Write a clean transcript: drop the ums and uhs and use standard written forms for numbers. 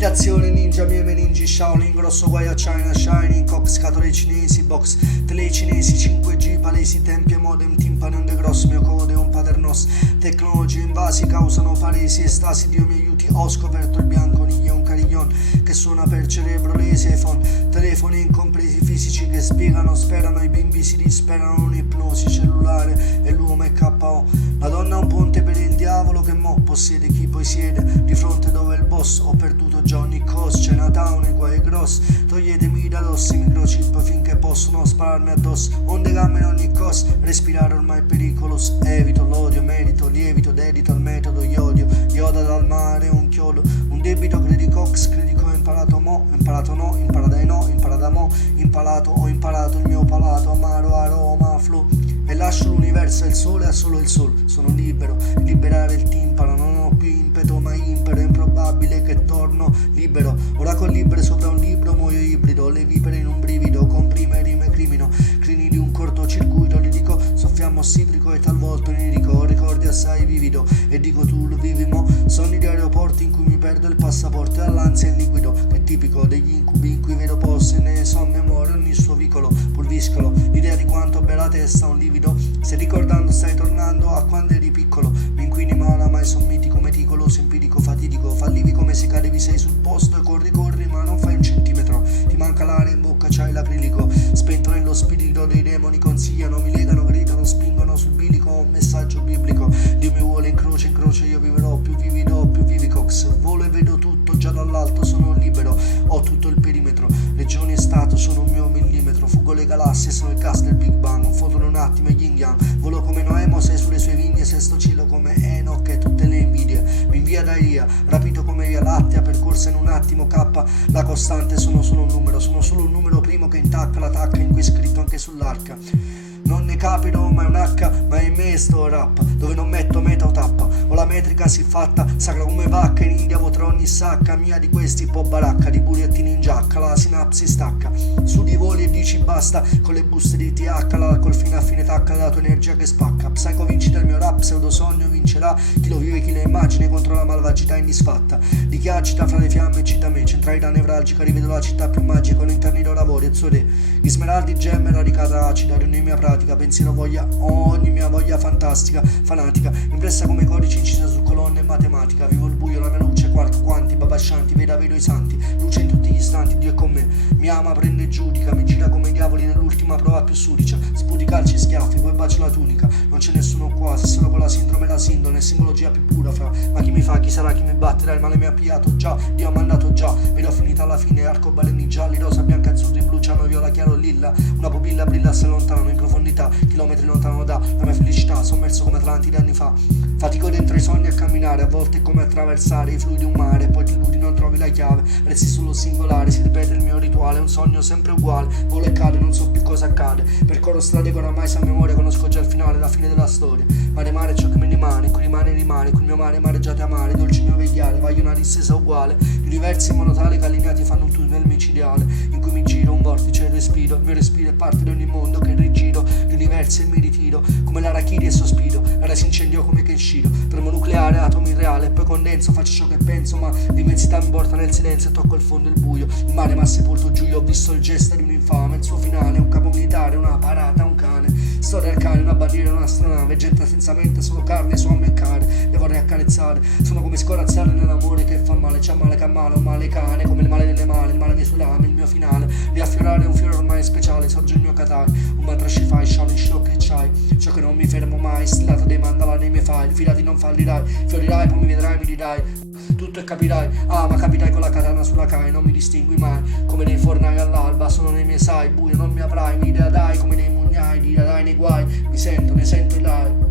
Meditazione ninja, mie meningi, Shaolin, grosso guaio a China, Shining, Cox, scatole cinesi, box, tele cinesi, 5G, palesi, tempi e modem, timpani onde grosso, mio code, un paternos, tecnologie invasi causano paresi, estasi, Dio mi aiuti, ho scoperto il bianco, niglia un cariglion, che suona per cerebro, lese, iPhone, telefoni incompresi fisici che spiegano, sperano, i bimbi si disperano, un'ipnosi cellulare e l'uomo è KO, la donna è un ponte per il diavolo che mo possiede chi poi siede, di fronte dove il boss, ho perduto Johnny Cos, Chinatown, i guai gross, toglietemi da dosso i microchip finché possono spararmi addosso, onde gamma in ogni cos, respirare ormai pericolos, evito l'odio, merito, lievito, dedito al metodo, iodio, ioda dal mare, un chiodo, un debito credicox, credico ho imparato mo, imparato no, imparata no, imparata mo, impalato, ho imparato il mio palato, amaro, aroma, flow, e lascio l'universo e il sole a solo il sol, sono libero, liberare il timpano, non ho più impeto ma impero, è improbabile che torno libero, ora con libre sopra un libro muoio ibrido, le vipere in un brivido, comprime rime crimino, crini di un cortocircuito, li dico soffiamo sidrico e talvolta onirico, ricordi assai vivido, e dico tu lo vivi mo, sogni di aeroporti in cui mi perdo il passaporto e all'ansia il liquido, che è tipico degli incubi in cui vedo posti e ne so a memoria ogni suo vicolo, pulviscolo, l'idea di quanto abbia la testa un livido, se ricordando stai tornando a quando eri piccolo, mi inquini ma oramai son mitico, meticoloso, empirico, fatidico, fallivi come se cadevi sei sul posto e corri ma non fai un centimetro, ti manca l'aria in bocca, c'hai l'acrilico, spento nello spirito dei demoni consigliano, mi legano, gridano, spingono sul bilico, un messaggio biblico, Dio mi vuole in croce, io viverò, più vivido, più vivicox, volo e vedo tutto, già dall'alto sono libero, ho tutto il perimetro, regioni e stato sono un mio millimetro, fuggo le galassie, sono il gas del Big Bang, un fotono un attimo e yin yang, volo come Noemo, sei sulle sue vigne, sesto cielo come Enoch e tutte le invidie, mi invia da Elia, rapito come via lattea, percorsa in un attimo K, la costante sono solo un numero primo che intacca la tacca in cui è scritto anche sull'arca. Non ne capito, ma è un H, ma è in me sto rap, dove non metto meta o tappa, o la metrica si fatta, sacra come vacca, in India potrò ogni sacca, mia di questi po' baracca, di bugliettini in giacca, la sinapsi stacca, su di voli e dici basta, con le buste di TH, l'alcol fino a fine tacca, la tua energia che spacca, psycho vinci del mio rap, pseudo sogno vincerà, chi lo vive chi lo immagina contro la malvagità indisfatta, di chi agita fra le fiamme cita me, centralità nevralgica, rivedo la città più magica, un interno lavori e zore, gli smeraldi gemma radicata acida, ogni mia pratica, pensiero voglia, ogni mia voglia fantastica, fanatica, impressa come codici incisa su colonne e matematica, vivo il buio, la mia luce, quark, quanti, babascianti, vedo i santi, luce in tutti gli istanti, Dio è con me, mi ama, prende e giudica, mi gira come i diavoli nell'ultima prova più sudicia, sputi calci e schiaffi, poi bacio la tunica, non c'è nessuno qua, se solo con la sindrome e la sindone, simbologia più pura fra, ma chi mi fa, chi sarà, chi mi batterà, il male mi ha pigliato già, Dio ha mandato già, vedo finita alla fine, arcobaleni gialli, rosa, bianca, azzurri, blu, ciano, viola, chiaro, lilla, una pupilla brilla se lontano, in profondità, chilometri lontano da la mia felicità, sommerso come Atlantide anni fa, fatico dentro i sogni a camminare, a volte è come attraversare i fluidi di un mare, poi ti illudi, non trovi la chiave, resti sullo singolare, si ripete il mio rituale, un sogno sempre uguale, volo e cade, non so più cosa accade, percorro strade che oramai sa a memoria, conosco già il finale, la fine della storia, mare ciò che mi rimane, qui rimane, col mio mare mareggiate amare, dolce mio vegliare, voglio una distesa uguale, gli universi in modo tale che allineati fanno un tunnel micidiale, in cui mi giro, un vortice e respiro, il mio respiro è parte di ogni mondo che rigiro, gli universi e mi ritiro, come l'arachidi e sospiro, era si incendiò come Kenshiro, termonucleare, atomi irreale, poi condenso, faccio ciò che penso, ma l'immensità mi porta nel silenzio e tocco il fondo il buio, il mare m'ha sepolto giù, io ho visto il gesto di un infame, il suo finale, un capo militare, una parata, un cane, storia arcane, una bandiera, un'astronave, gente senza mente, solo carne, su a meccare, le vorrei accarezzare, sono come scorazzare nell'amore che fa male, c'ha male che ha male, un male cane, come il male delle male, il male dei suoi lame, il mio finale, riaffiorare un fiore ormai speciale, sorge il mio catare, un mantra shifai, scialo in show che c'hai, ciò che non mi fermo mai, stilato dei mandala nei miei file, filati non fallirai, fiorirai, poi mi vedrai, mi dirai, tutto e capirai, ma capirai con la katana sulla kai, non mi distingui mai, come nei fornai all'alba, sono nei miei sai, buio non mi avrai, mi idea dai, come nei mugnai, dirai nei guai, mi sento, ne sento i lai.